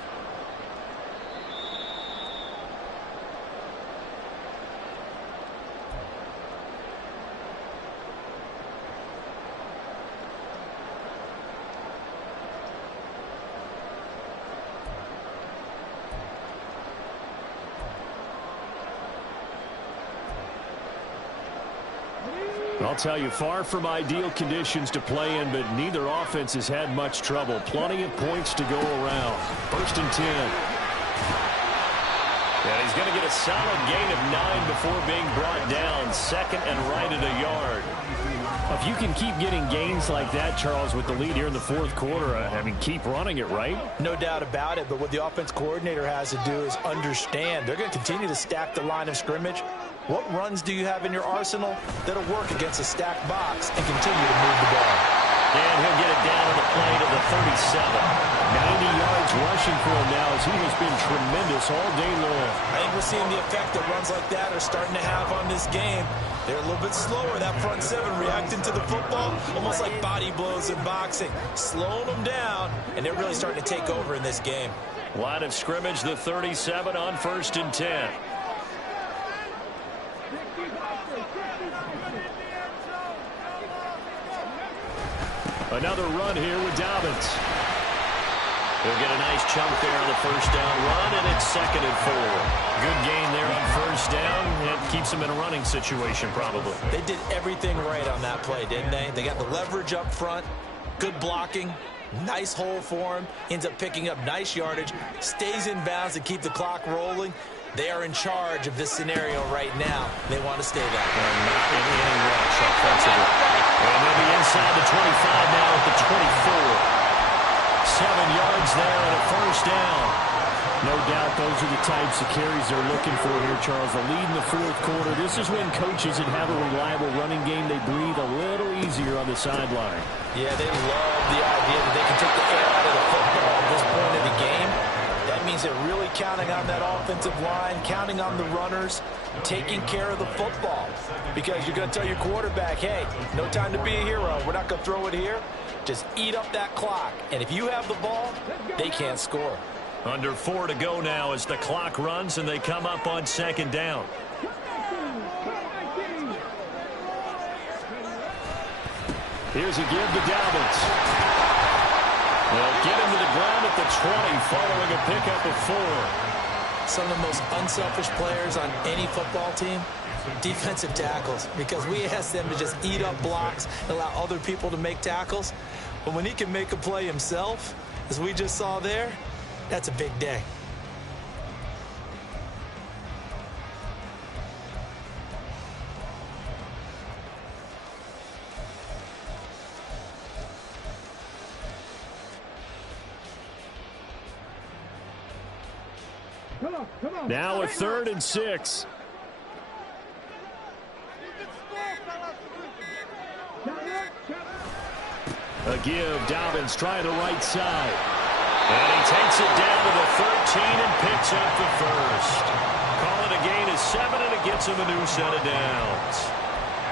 I'll tell you, far from ideal conditions to play in, but neither offense has had much trouble. Plenty of points to go around. 1st and 10. And he's going to get a solid gain of 9 before being brought down. 2nd and right at a yard. If you can keep getting gains like that, Charles, with the lead here in the 4th quarter, I mean, keep running it, right? No doubt about it, but what the offense coordinator has to do is understand they're going to continue to stack the line of scrimmage. What runs do you have in your arsenal that'll work against a stacked box and continue to move the ball? And he'll get it down to the play to the 37. 90 yards rushing for him now, as he has been tremendous all day long. I think we're seeing the effect that runs like that are starting to have on this game. They're a little bit slower, that front 7, reacting to the football, almost like body blows in boxing, slowing them down, and they're really starting to take over in this game. Line of scrimmage, the 37 on 1st and 10. Another run here with Dobbins. He'll get a nice chunk there on the first down run, and it's 2nd and 4. Good gain there on first down. It keeps him in a running situation, probably. They did everything right on that play, didn't they? They got the leverage up front, good blocking, nice hole for him, ends up picking up nice yardage, stays in bounds to keep the clock rolling. They are in charge of this scenario right now. They want to stay that way. Not in any rush offensively. And they'll be inside the 25 now at the 24. 7 yards there and a first down. No doubt those are the types of carries they're looking for here, Charles. The lead in the 4th quarter. This is when coaches that have a reliable running game, they breathe a little easier on the sideline. Yeah, they love the idea that they can take the air out of the football at this point of the game. That means they're really counting on that offensive line, counting on the runners, taking care of the football. Because you're going to tell your quarterback, hey, no time to be a hero. We're not going to throw it here. Just eat up that clock. And if you have the ball, they can't score. Under 4 to go now as the clock runs and they come up on 2nd down. Here's a give to Dobbins. They'll get him to the ground at the 20 following a pickup of 4. Some of the most unselfish players on any football team, defensive tackles, because we ask them to just eat up blocks and allow other people to make tackles. But when he can make a play himself, as we just saw there, that's a big day. Come on. Now a 3rd and 6. A give. Dobbins trying the right side. And he takes it down to the 13 and picks up the first. Call it a gain of 7, and it gets him a new set of downs.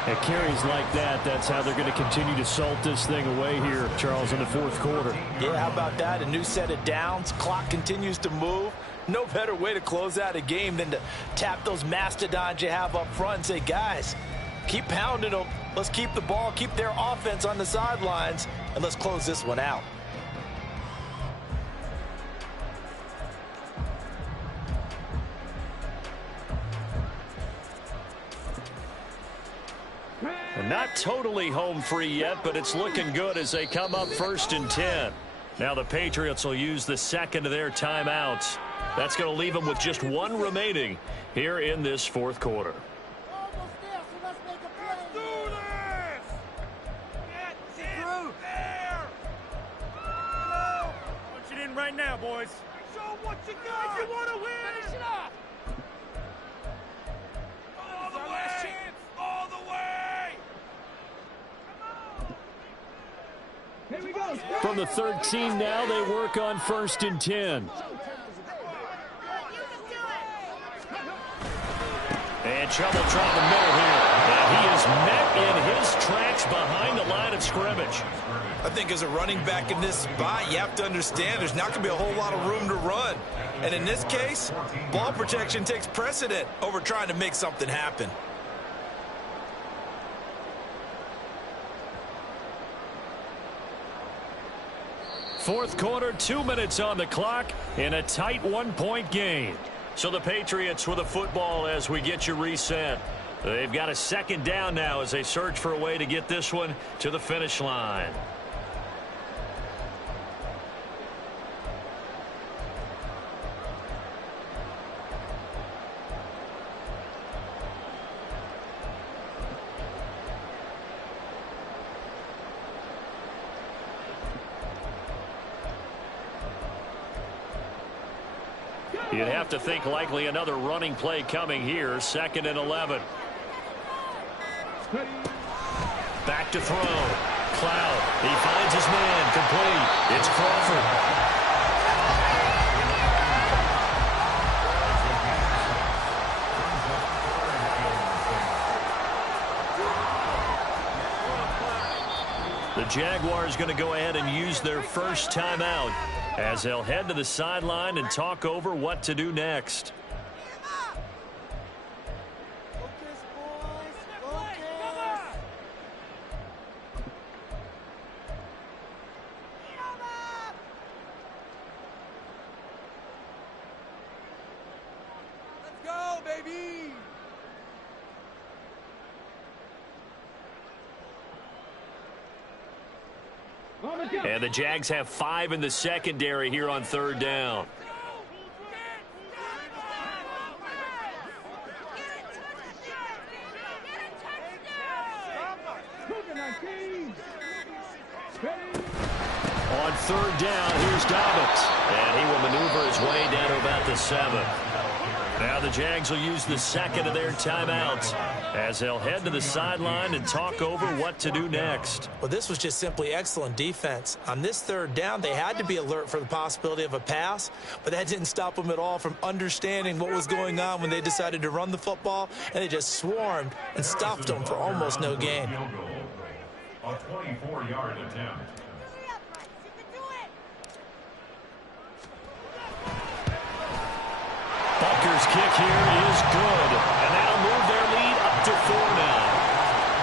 At carries like that, that's how they're going to continue to salt this thing away here, Charles, in the 4th quarter. Yeah, how about that? A new set of downs. Clock continues to move. No better way to close out a game than to tap those mastodons you have up front and say, guys, keep pounding them. Let's keep the ball, keep their offense on the sidelines, and let's close this one out. Not totally home free yet, but it's looking good as they come up 1st and 10. Now the Patriots will use the second of their timeouts. That's going to leave them with just 1 remaining here in this 4th quarter. Punch it in right now, boys. Show what you got. If you want to win, finish it off. All the way. All the way. Here we go. From the 13 now, they work on 1st and 10. And trouble trying the middle here. And he is met in his tracks behind the line of scrimmage. I think as a running back in this spot, you have to understand there's not going to be a whole lot of room to run. And in this case, ball protection takes precedent over trying to make something happen. Fourth quarter, 2 minutes on the clock in a tight 1-point game. So the Patriots with the football as we get you reset. They've got a 2nd down now as they search for a way to get this one to the finish line. You'd have to think likely another running play coming here. 2nd and 11. Back to throw. Cloud. He finds his man. Complete. It's Crawford. The Jaguars going to go ahead and use their first timeout as they'll head to the sideline and talk over what to do next. Let's go, baby. And the Jags have 5 in the secondary here on 3rd down. On 3rd down, here's Dobbins. And he will maneuver his way down to about the 7. Now the Jags will use the 2nd of their timeouts as they'll head to the sideline and talk over what to do next. Well, this was just simply excellent defense. On this 3rd down, they had to be alert for the possibility of a pass, but that didn't stop them at all from understanding what was going on when they decided to run the football, and they just swarmed and stuffed them for almost no gain. A 24-yard attempt. Bucker's kick here is good, and that'll move their lead up to 4 now.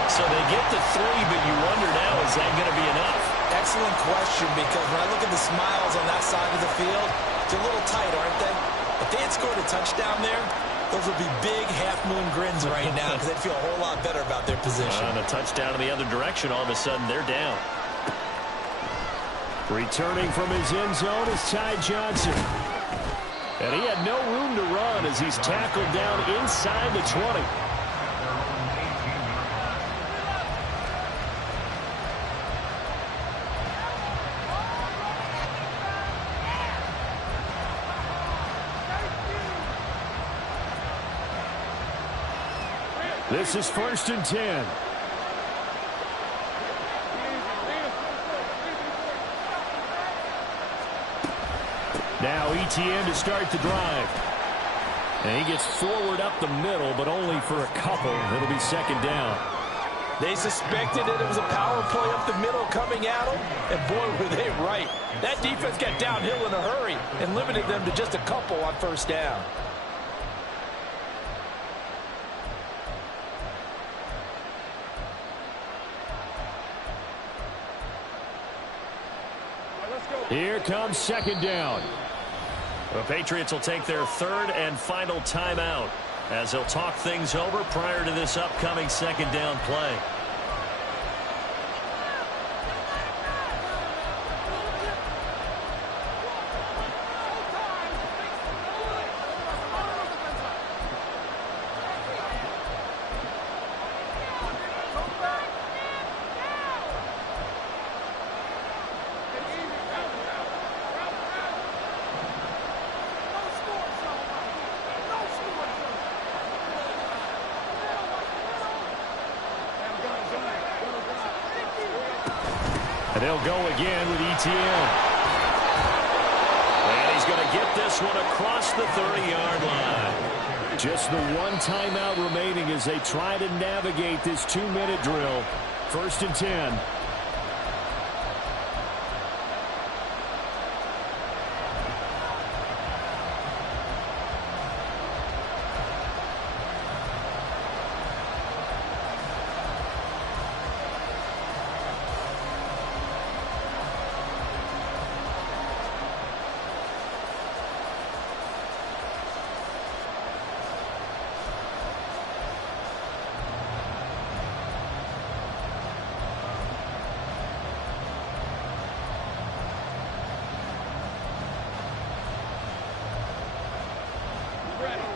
So they get to 3, but you wonder now, is that going to be enough? Excellent question, because when I look at the smiles on that side of the field, they're a little tight, aren't they? If they had scored a touchdown there, those would be big half-moon grins right now because they'd feel a whole lot better about their position. And a touchdown in the other direction, all of a sudden they're down. Returning from his end zone is Ty Johnson. And he had no room to run as he's tackled down inside the 20. This is 1st and 10. Now ETN to start the drive. And he gets forward up the middle, but only for a couple. It'll be 2nd down. They suspected that it was a power play up the middle coming at them, and boy, were they right. That defense got downhill in a hurry and limited them to just a couple on 1st down. Here comes 2nd down. The Patriots will take their 3rd and final timeout as they'll talk things over prior to this upcoming 2nd down play. And they'll go again with ETN. And he's going to get this one across the 30-yard line. Just the one timeout remaining as they try to navigate this 2-minute drill. 1st and 10.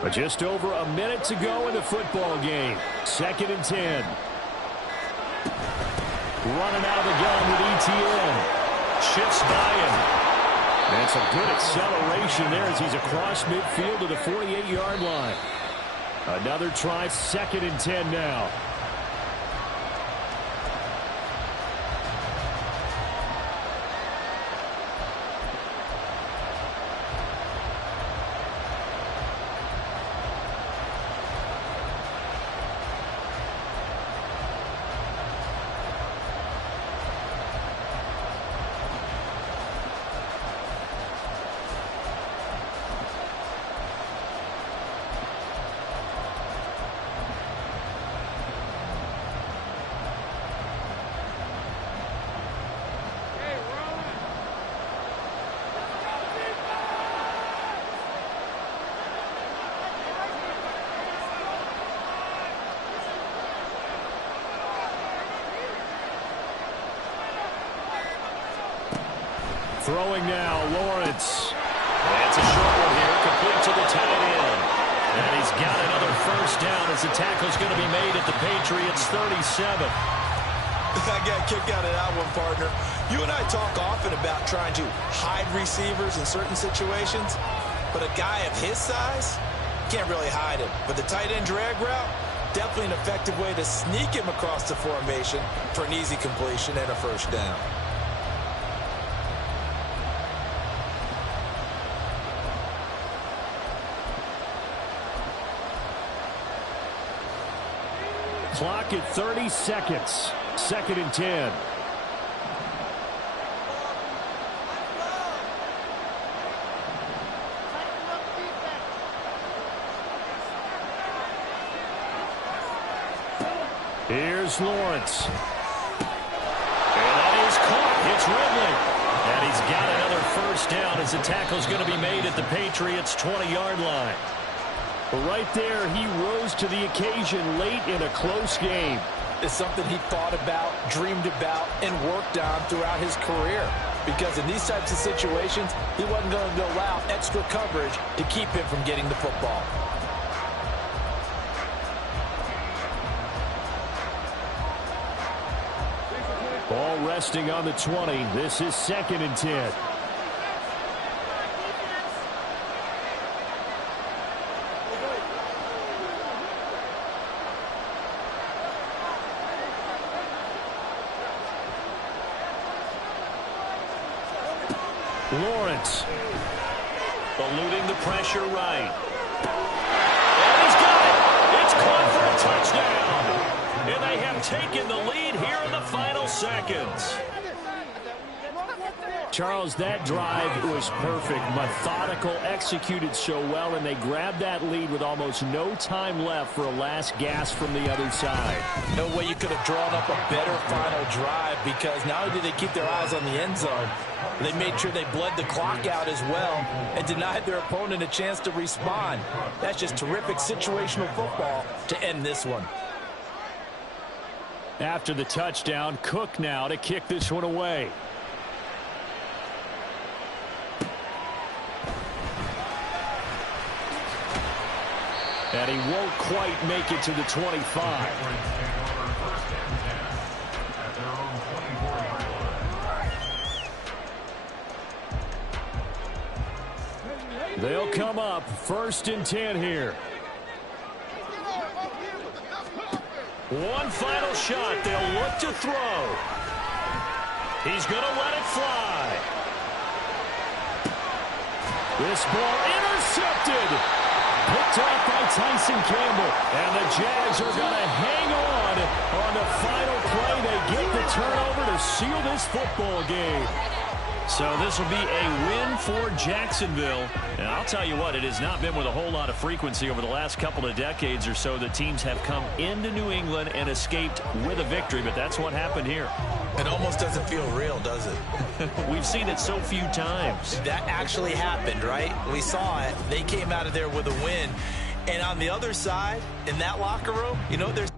But just over a minute to go in the football game. 2nd and 10. Running out of the gun with ETN. Shifts by him. And some good acceleration there as he's across midfield to the 48-yard line. Another try, 2nd and 10 now. Throwing now, Lawrence. That's a short one here, complete to the tight end. And he's got another 1st down as the tackle's going to be made at the Patriots' 37. I got a kick out of that one, partner. You and I talk often about trying to hide receivers in certain situations, but a guy of his size can't really hide him. But the tight end drag route, definitely an effective way to sneak him across the formation for an easy completion and a 1st down. Clock at 30 seconds. 2nd and 10. Here's Lawrence. And that is caught. It's Ridley. And he's got another 1st down as the tackle's going to be made at the Patriots' 20-yard line. Right there, he rose to the occasion late in a close game. It's something he thought about, dreamed about, and worked on throughout his career. Because in these types of situations, he wasn't going to allow extra coverage to keep him from getting the football. Ball resting on the 20. This is 2nd and 10. Lawrence. Eluding the pressure right. And he's got it. It's caught for a touchdown. And they have taken the lead here in the final seconds. Charles, that drive was perfect, methodical, executed so well, and they grabbed that lead with almost no time left for a last gasp from the other side. No way you could have drawn up a better final drive, because not only did they keep their eyes on the end zone, they made sure they bled the clock out as well and denied their opponent a chance to respond. That's just terrific situational football to end this one. After the touchdown, Cook now to kick this one away. And he won't quite make it to the 25. They'll come up 1st and 10 here. One final shot. They'll look to throw. He's going to let it fly. This ball intercepted. Picked off by Tyson Campbell. And the Jags are going to hang on the final play. They get the turnover to seal this football game. So this will be a win for Jacksonville. And I'll tell you what, it has not been with a whole lot of frequency over the last couple of decades or so that teams have come into New England and escaped with a victory, but that's what happened here. It almost doesn't feel real, does it? We've seen it so few times. That actually happened, right? We saw it. They came out of there with a win. And on the other side, in that locker room, you know, there's